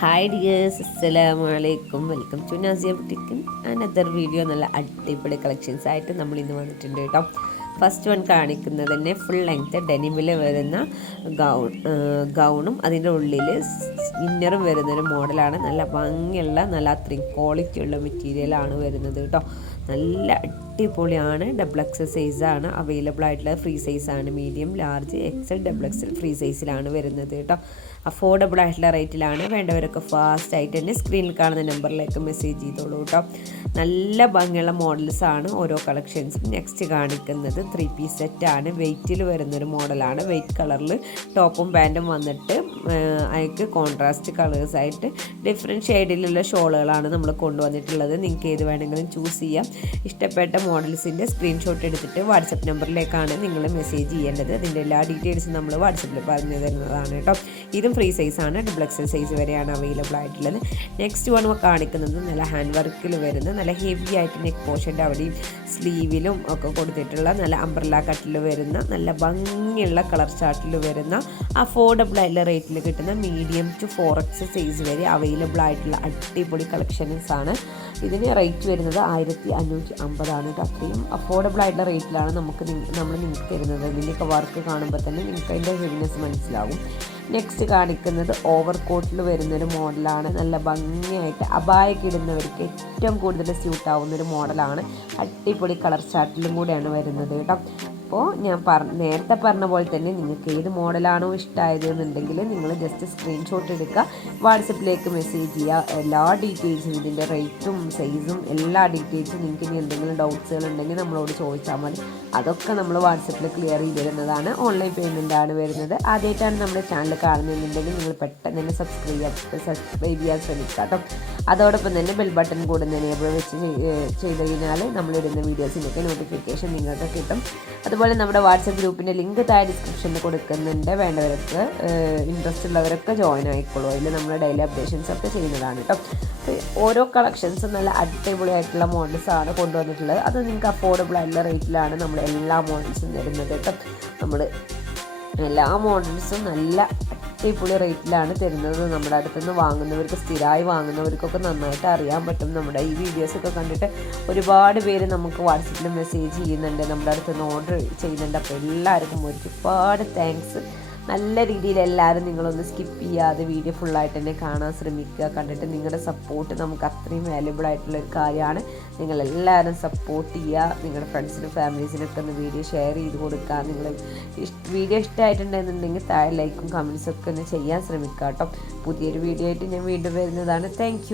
Hi dears അസ്സലാമു അലൈക്കും welcome to Nazia ബുട്ടിക്കൻ ആൻഡ് അതർ വീഡിയോ നല്ല അടിപൊളി കളക്ഷൻസ് ആയിട്ട് നമ്മൾ ഇന്ന് വന്നിട്ടുണ്ട് കേട്ടോ. ഫസ്റ്റ് വൺ കാണിക്കുന്നത് തന്നെ ഫുൾ ലെങ്ത്ത് ഡെനിമിൽ വരുന്ന ഗൗൺ ഗൗണും അതിന്റെ ഉള്ളിൽ ഇന്നറും വരുന്നൊരു മോഡലാണ് നല്ല ഭംഗിയുള്ള നല്ല അത്രയും ക്വാളിറ്റി ഉള്ള മെറ്റീരിയലാണ് വരുന്നത് കേട്ടോ. നല്ല അടിപൊളിയാണ്. ഡബിൾ എക്സൽ സൈസാണ് അവൈലബിൾ ആയിട്ടുള്ള ഫ്രീ സൈസാണ് medium large XL double XL free സൈസിലാണ് വരുന്നത് കേട്ടോ. അഫോർഡബിൾ ആയിട്ടുള്ള റേറ്റിലാണ് വേണ്ടവരൊക്കെ ഫാസ്റ്റ് ആയിട്ട് തന്നെ സ്ക്രീനിൽ കാണുന്ന നമ്പറിലേക്ക് മെസ്സേജ് ചെയ്തോളൂ കേട്ടോ. നല്ല ഭംഗിയുള്ള മോഡൽസ് ആണ് ഓരോ കളക്ഷൻസും നെക്സ്റ്റ് കാണിക്കുന്നത് ത്രീ പീസ് സെറ്റാണ് വെയ്റ്റിൽ വരുന്നൊരു മോഡലാണ് വെയ്റ്റ് കളറിൽ ടോപ്പും പാന്റും വന്നിട്ട് അതിക്ക് കോൺട്രാസ്റ്റ് കളേഴ്സായിട്ട് ഡിഫറെന്റ് ഷെയ്ഡിലുള്ള ഷോളുകളാണ് നമ്മൾ കൊണ്ടുവന്നിട്ടുള്ളത്. നിങ്ങൾക്ക് ഏത് വേണമെങ്കിലും ചൂസ് ചെയ്യാം. ഇഷ്ടപ്പെട്ട മോഡൽസിന്റെ സ്ക്രീൻഷോട്ട് എടുത്തിട്ട് വാട്സപ്പ് നമ്പറിലേക്കാണ് നിങ്ങൾ മെസ്സേജ് ചെയ്യേണ്ടത്. അതിന്റെ എല്ലാ ഡീറ്റെയിൽസും നമ്മൾ വാട്സപ്പിൽ പറഞ്ഞു തരുന്നതാണ് കേട്ടോ. ഇതും ഫ്രീ സൈസാണ് ഡബിൾ എക്സൽ സൈസ് വരെയാണ് അവൈലബിൾ ആയിട്ടുള്ളത്. നെക്സ്റ്റ് വൺ കാണിക്കുന്നത് നല്ല ഹാൻഡ് വർക്കിൽ വരുന്ന നല്ല ഹെവി ആയിട്ട് നെക്ക് പോർഷന്റെ അവിടെയും സ്ലീവിലും ഒക്കെ കൊടുത്തിട്ടുള്ള നല്ല അംബ്രല്ല കട്ടിൽ വരുന്ന നല്ല ഭംഗിയുള്ള കളർ ചാർട്ടിൽ വരുന്ന അഫോർഡബിൾ ആയിട്ടുള്ള റേറ്റിൽ കിട്ടുന്ന medium to four X size വരെ അവൈലബിൾ ആയിട്ടുള്ള അടിപൊളി കളക്ഷൻസ് ആണ്. ഇതിന് റേറ്റ് വരുന്നത് ആയിരത്തി അഞ്ഞൂറ്റി അമ്പതാണ് കേട്ടോ അത്രയും അഫോർഡബിൾ ആയിട്ടുള്ള റേറ്റിലാണ് നമുക്ക് നമ്മൾ നിങ്ങൾക്ക് തരുന്നത്. ഇതിന്റെയൊക്കെ വർക്ക് കാണുമ്പോൾ തന്നെ നിങ്ങൾക്ക് അതിന്റെ ഹെവിനെസ് മനസ്സിലാവും. നെക്സ്റ്റ് കാണിക്കുന്നത് ഓവർ കോട്ടിൽ വരുന്നൊരു മോഡലാണ് നല്ല ഭംഗിയായിട്ട് അബായൊക്കെ ഇടുന്നവർക്ക് ഏറ്റവും കൂടുതൽ സ്യൂട്ട് ആവുന്നൊരു മോഡലാണ് അടിപൊളി കളർ ചാർട്ടിലും കൂടെയാണ് വരുന്നത് കേട്ടോ അപ്പോൾ ഞാൻ പറ നേരത്തെ പറഞ്ഞ പോലെ തന്നെ നിങ്ങൾക്ക് ഏത് മോഡലാണോ ഇഷ്ടമായത് എന്നുണ്ടെങ്കിൽ നിങ്ങൾ ജസ്റ്റ് സ്ക്രീൻഷോട്ട് എടുക്കുക വാട്സപ്പിലേക്ക് മെസ്സേജ് ചെയ്യുക. എല്ലാ ഡീറ്റെയിൽസും ഇതിന്റെ റേറ്റും സൈസും എല്ലാ ഡീറ്റെയിൽസും നിങ്ങൾക്ക് ഇനി എന്തെങ്കിലും ഡൗട്ട്സുകൾ ഉണ്ടെങ്കിൽ നമ്മളോട് ചോദിച്ചാൽ മതി. അതൊക്കെ നമ്മൾ വാട്സപ്പിൽ ക്ലിയർ ചെയ്ത് തരുന്നതാണ്. ഓൺലൈൻ പേയ്മെന്റ് ആണ് വരുന്നത്. ആദ്യമായിട്ടാണ് നമ്മുടെ ചാനൽ കാണുന്നുണ്ടെങ്കിൽ നിങ്ങൾ പെട്ടെന്ന് തന്നെ സബ്സ്ക്രൈബ് ചെയ്യാൻ സബ്സ്ക്രൈബ് ചെയ്യാൻ ശ്രമിക്കുക കേട്ടോ. അതോടൊപ്പം തന്നെ ബെൽ ബട്ടൺ കൂടെ തന്നെ വെച്ച് ചെയ്ത് കഴിഞ്ഞാൽ നമ്മളിടുന്ന വീഡിയോസിന്റെയൊക്കെ നോട്ടിഫിക്കേഷൻ നിങ്ങൾക്ക് കിട്ടും. അതുപോലെ നമ്മുടെ വാട്സപ്പ് ഗ്രൂപ്പിന്റെ ലിങ്ക് താഴെ ഡിസ്ക്രിപ്ഷനിൽ കൊടുക്കുന്നുണ്ട്. വേണ്ടവർക്ക് ഇൻട്രസ്റ്റ് ഉള്ളവരൊക്കെ ജോയിൻ ആയിക്കോളൂ. അതിൽ നമ്മൾ ഡെയിലി അപ്ഡേഷൻസ് ഒക്കെ ചെയ്യുന്നതാണ് കേട്ടോ ഓരോ കളക്ഷൻസും നല്ല അടിപൊളിയായിട്ടുള്ള മോഡൽസാണ് കൊണ്ടുവന്നിട്ടുള്ളത്. അത് നിങ്ങൾക്ക് അഫോർഡബിൾ ആയിട്ടുള്ള റേറ്റിലാണ് നമ്മൾ എല്ലാ മോഡൽസും തരുന്നത് കേട്ടോ നമ്മൾ എല്ലാ മോഡൽസും നല്ല അടിപൊളി റേറ്റിലാണ് തരുന്നത്. നമ്മുടെ അടുത്തുനിന്ന് വാങ്ങുന്നവർക്ക് സ്ഥിരമായി വാങ്ങുന്നവർക്കൊക്കെ നന്നായിട്ട് അറിയാൻ പറ്റും. നമ്മുടെ ഈ വീഡിയോസൊക്കെ കണ്ടിട്ട് ഒരുപാട് പേര് നമുക്ക് വാട്സപ്പിൽ മെസ്സേജ് ചെയ്യുന്നുണ്ട്. നമ്മുടെ അടുത്തുനിന്ന് ഓർഡർ ചെയ്യുന്നുണ്ട്. അപ്പോൾ എല്ലാവർക്കും ഒരുപാട് താങ്ക്സ് നല്ല രീതിയിൽ എല്ലാവരും നിങ്ങളൊന്ന് സ്കിപ്പ് ചെയ്യാതെ വീഡിയോ ഫുള്ളായിട്ട് തന്നെ കാണാൻ ശ്രമിക്കുക. കണ്ടിട്ട് നിങ്ങളുടെ സപ്പോർട്ട് നമുക്ക് അത്രയും വാല്യുബിൾ ആയിട്ടുള്ള ഒരു കാര്യമാണ്. നിങ്ങളെല്ലാവരും സപ്പോർട്ട് ചെയ്യുക. നിങ്ങളുടെ ഫ്രണ്ട്സിനും ഫാമിലീസിനൊക്കെ ഒന്ന് വീഡിയോ ഷെയർ ചെയ്ത് കൊടുക്കുക. നിങ്ങൾ വീഡിയോ ഇഷ്ടമായിട്ടുണ്ടെന്നുണ്ടെങ്കിൽ താഴെ ലൈക്കും കമൻസും ഒക്കെ ഒന്ന് ചെയ്യാൻ ശ്രമിക്കുക കേട്ടോ. പുതിയൊരു വീഡിയോ ആയിട്ട് ഞാൻ വീണ്ടും വരുന്നതാണ്. താങ്ക്